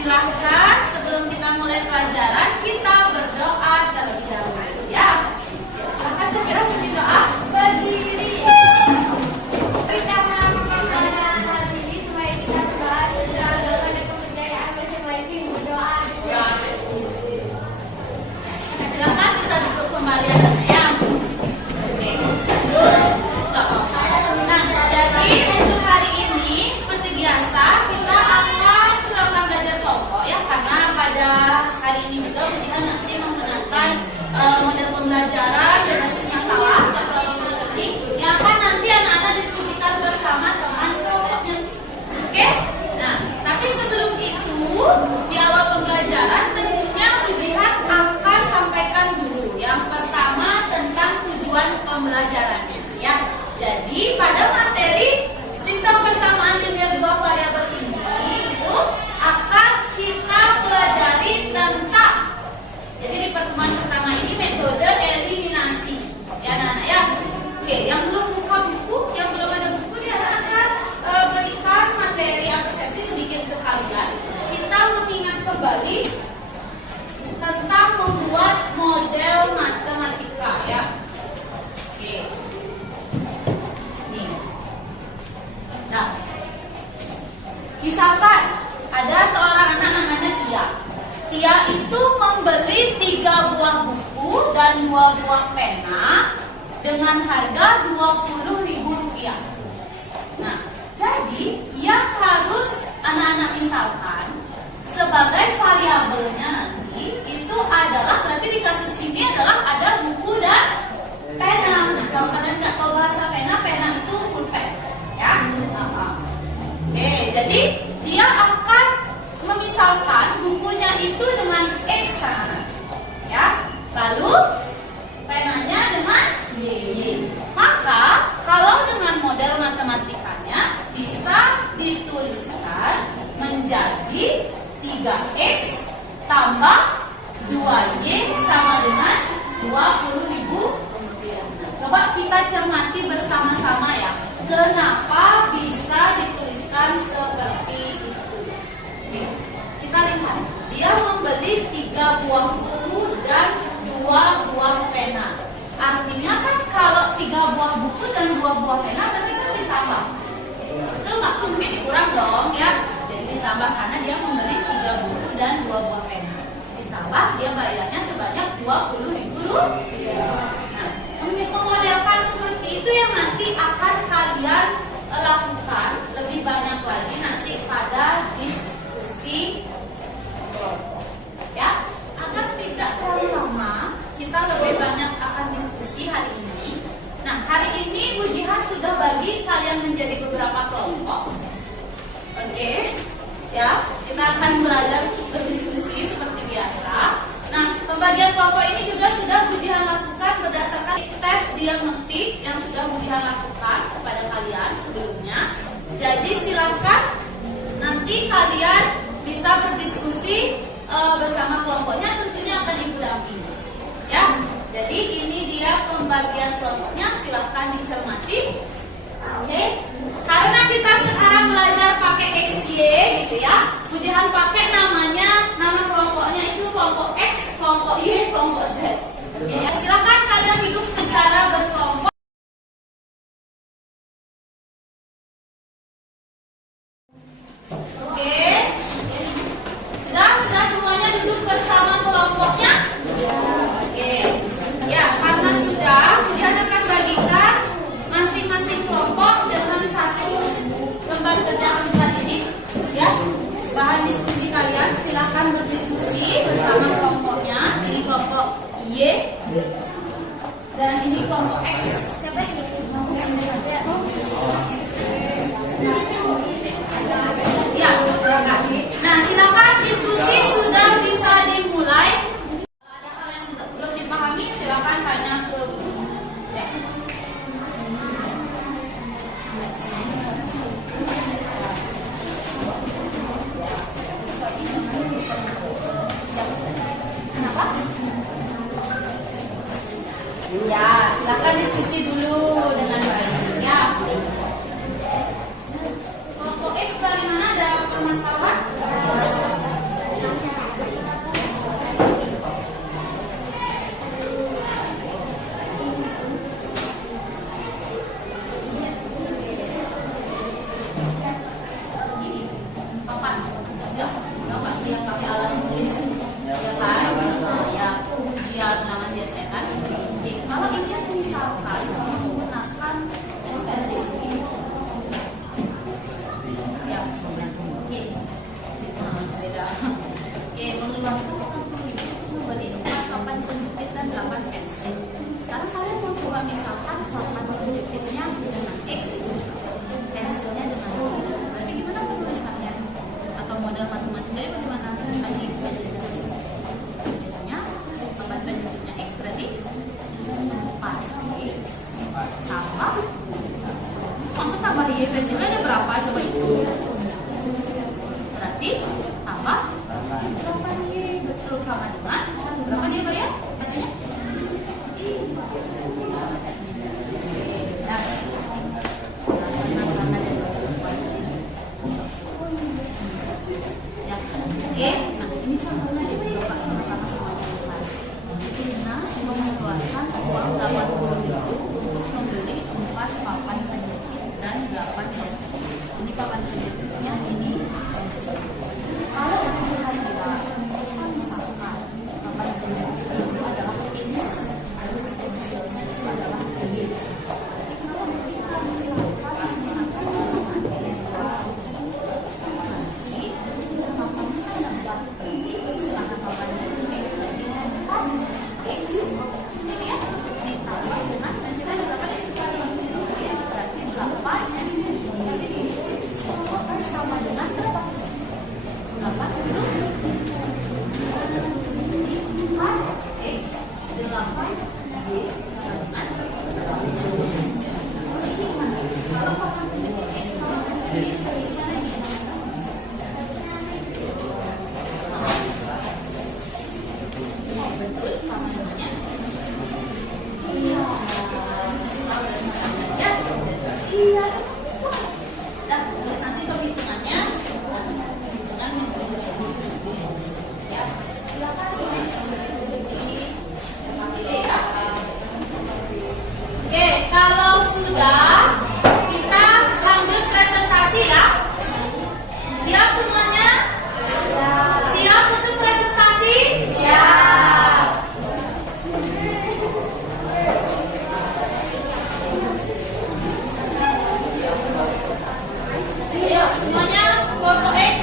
silahkan sebelum kita mulai pelajaran kita berdoa terlebih dahulu ya. Silahkan segera berdoa. Berdiri. Kita mengamalkan hari ini supaya kita selalu dalam kepercayaan masing-masing berdoa. Silahkan bisa duduk kembali ya. Nah, jadi untuk hari ini seperti biasa kita akan melakukan belajar kelompok ya, karena pada hari ini juga Budihan nanti menggunakan model pembelajaran berbasis masalah atau problem solving yang akan nanti anak-anak diskusikan bersama teman kelompoknya. Oke? Nah, tapi sebelum itu di awal pembelajaran tentunya Budihan akan sampaikan dulu yang pertama tentang tujuan pembelajarannya ya. Jadi pada materi sistem persamaan linear dua variabel ini itu akan kita pelajari tentang, jadi di pertemuan pertama ini metode eliminasi ya anak-anak ya. Oke, yang belum buka buku, yang belum ada buku dia akan berikan materi persepsi sedikit ke kalian. Kita mengingat kembali tentang membuat model matematika ya. Oke. Nih. Nah, misalkan ada seorang anak namanya Tia. Tia itu membeli 3 buah buku dan 2 buah pena dengan harga Rp20.000. Nah, jadi yang harus anak-anak misalkan sebagai variabelnya nanti itu adalah, berarti di kasus ini adalah ada buku dan pena. Nah, kalau kalian nggak tahu bahasa pena, pena itu pulpen ya. Oke, jadi dia akan memisalkan bukunya itu dengan X ya, lalu penanya dengan Y. Maka kalau dengan model matematikanya bisa dituliskan menjadi 3X tambah 2Y sama dengan Rp20.000. Coba kita cermati bersama-sama ya, kenapa bisa dituliskan seperti itu. Oke, kita lihat, dia membeli 3 buah buku dan 2 buah pena. Artinya kan kalau 3 buah buku dan 2 buah pena berarti kan ditambah. Itu nggak mungkin dikurang dong ya. Jadi ditambah karena dia membeli 3 buku dan 2 buah pena. Ditambah dia bayarnya sebanyak Rp20.000. Nah, untuk memodelkan seperti itu yang nanti akan kalian lakukan lebih banyak lagi nanti pada diskusi ya. Agar tidak terlalu lama, kita lebih banyak akan diskusi hari ini. Nah, hari ini Budihan sudah bagi kalian menjadi beberapa kelompok. Oke, ya, kita akan belajar berdiskusi seperti biasa. Nah, pembagian kelompok ini juga sudah Budihan lakukan berdasarkan tes diagnostik yang sudah Budihan lakukan kepada kalian sebelumnya. Jadi silakan nanti kalian bisa berdiskusi bersama kelompoknya, tentunya akan Ibu dampingi ya. Jadi ini dia pembagian kelompoknya, silahkan dicermati. Oke, karena kita sekarang belajar pakai XY gitu ya, Budihan pakai nama kelompoknya itu kelompok X, kelompok Y, kelompok Z. Oke ya, silahkan kalian hidup secara berkelompok. Sudah semuanya duduk bersama kelompoknya? Oke. Ya, karena sudah, Budihan akan bagikan masing-masing kelompok dengan satu lembar kerja rujukan ini. Ya, bahan diskusi kalian silahkan berdiskusi bersama kelompoknya. Ini kelompok Y dan ini kelompok X. Siapa yang Ya, silakan. Nah, silakan diskusi sudah bisa dimulai. Ada hal yang belum dipahami, silakan tanya ke guru. Ya. Kenapa? Ya, silakan diskusi dulu dengan baik. Ya. Kelompok X bagaimana, ada permasalahan? uangnya 80.000 membeli 4 papan penjepit dan 8 pensil. Sekarang kalian mau coba misalkan papan penjepitnya dengan X itu, pensilnya dengan Y. Berarti gimana penulisannya? Atau model matematikanya bagaimana? Lagi jadinya papan penjepitnya X berarti 4X tambah. Maksud tambah Y pensilnya ada berapa? Coba itu. Berarti tambah 8Y, betul, sama dengan berapa dia Maria? Bacanya? Ya, oke. Nah, ini contohnya deh, coba sama-sama semuanya lihat. Rina mengeluarkan uang 80.000 untuk membeli 4 papan penjepit dan 8 pensil. Ini papan penjepitnya, ini pensil. Kalau itu kira-kira, misalkan papan penjepit itu adalah X, terus pensilnya itu adalah Y. Kalau kita misalkan menggunakan papan nanti papannya ada 4, X karena papannya itu X, berarti 4X. Ini ya, ditambah dengan pensilnya ada berapa nih? Berarti 8 sama dengan berapa? 8 itu 4X 8Y sama dengan kalau papan penjepit X sama pensil gimana nih? Betul, sama dengannya. Iya, sama dengannya. Iya. Nah, terus nanti perhitungannya ya, silakan semuanya diskusi di ide ya. Oke, kalau sudah kita lanjut presentasi ya. Siap semuanya? Siap untuk presentasi? Siap. Ayo semuanya foto X.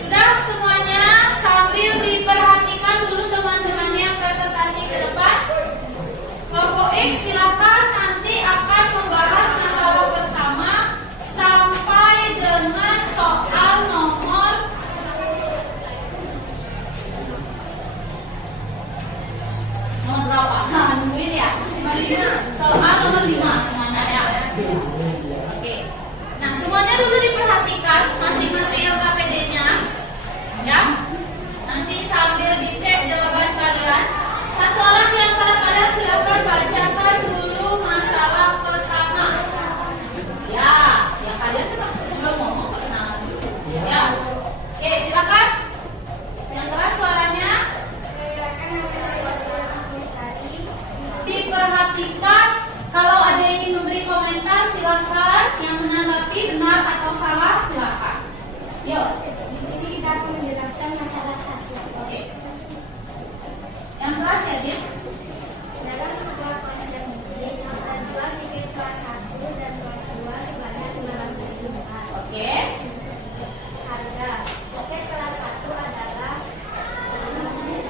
Sudah semuanya, sambil diperhatikan dulu teman-temannya presentasi ke depan. Kelompok X silakan nanti akan membahas masalah pertama sampai dengan soal nomor berapa? Nungguin ya. Soal nomor 5 semuanya ya. Oke. Nah, semuanya dulu diperhatikan masing-masing LKPD-nya. Ya. Nanti sambil dicek jawaban kalian. Satu orang di antara kalian silakan bacakan dulu masalah pertama. Ya, kalian kan sebelum ngomong perkenalan dulu. Ya. Oke, silakan. Yang keras suaranya. Diperhatikan, kalau ada yang ingin memberi komentar silakan, yang menanggapi benar atau salah silakan. Yuk. Di sini kita akan menjelaskan masalah 1. Oke. Yang keras ya, Dit. Dalam sebuah konser musik, jual tiket kelas 1 dan kelas 2 sebanyak 500.000. Oke. Harga tiket kelas 1 adalah 8.000,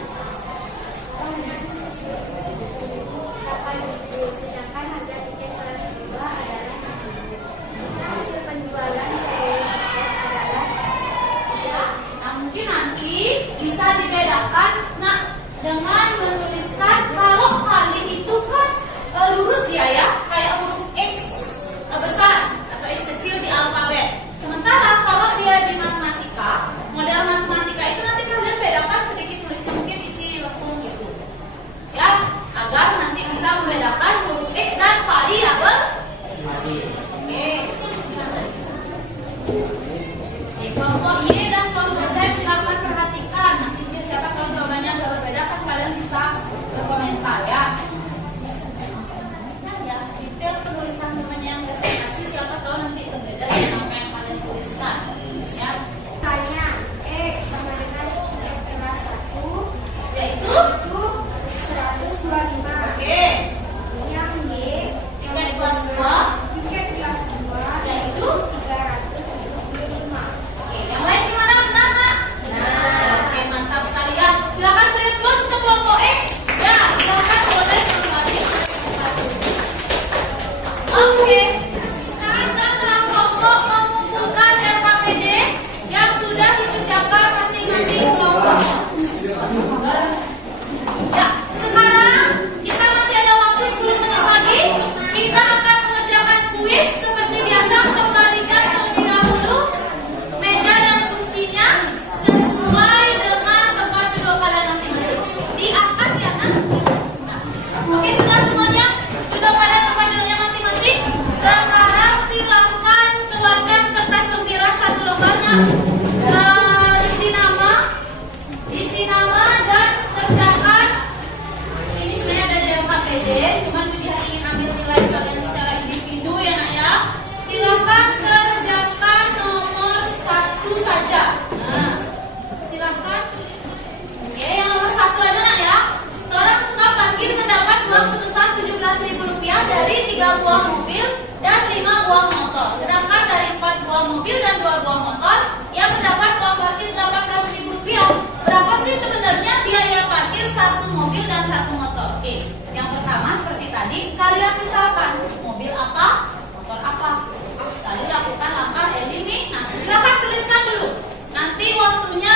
sedangkan harga tiket kelas 2 adalah 6.000. Jika hasil penjualan seluruh tiket adalah Ya. Nah, mungkin nanti bisa dibedakan dengan menuliskan kalau kali itu kan lurus dia ya, kayak huruf X besar atau X kecil di alfabet. Sementara kalau dia di matematika, model matematika itu nanti kalian bedakan sedikit tulisnya mungkin isi lekung gitu. Ya, agar nanti bisa membedakan huruf X dan variabel. Oke. Kelompok Y dan kelompok Z silakan perhatikan. Nanti siapa tahu jawabannya agak berbeda kan kalian bisa berkomentar ya. Ya. 3 buah mobil dan 5 buah motor. Sedangkan dari 4 buah mobil dan 2 buah motor, ia mendapat uang parkir Rp18.000. Berapa sih sebenarnya biaya parkir satu mobil dan satu motor? Oke, yang pertama seperti tadi, kalian misalkan mobil apa, motor apa. Lalu lakukan langkah eliminasi. Silakan tuliskan dulu. Nanti waktunya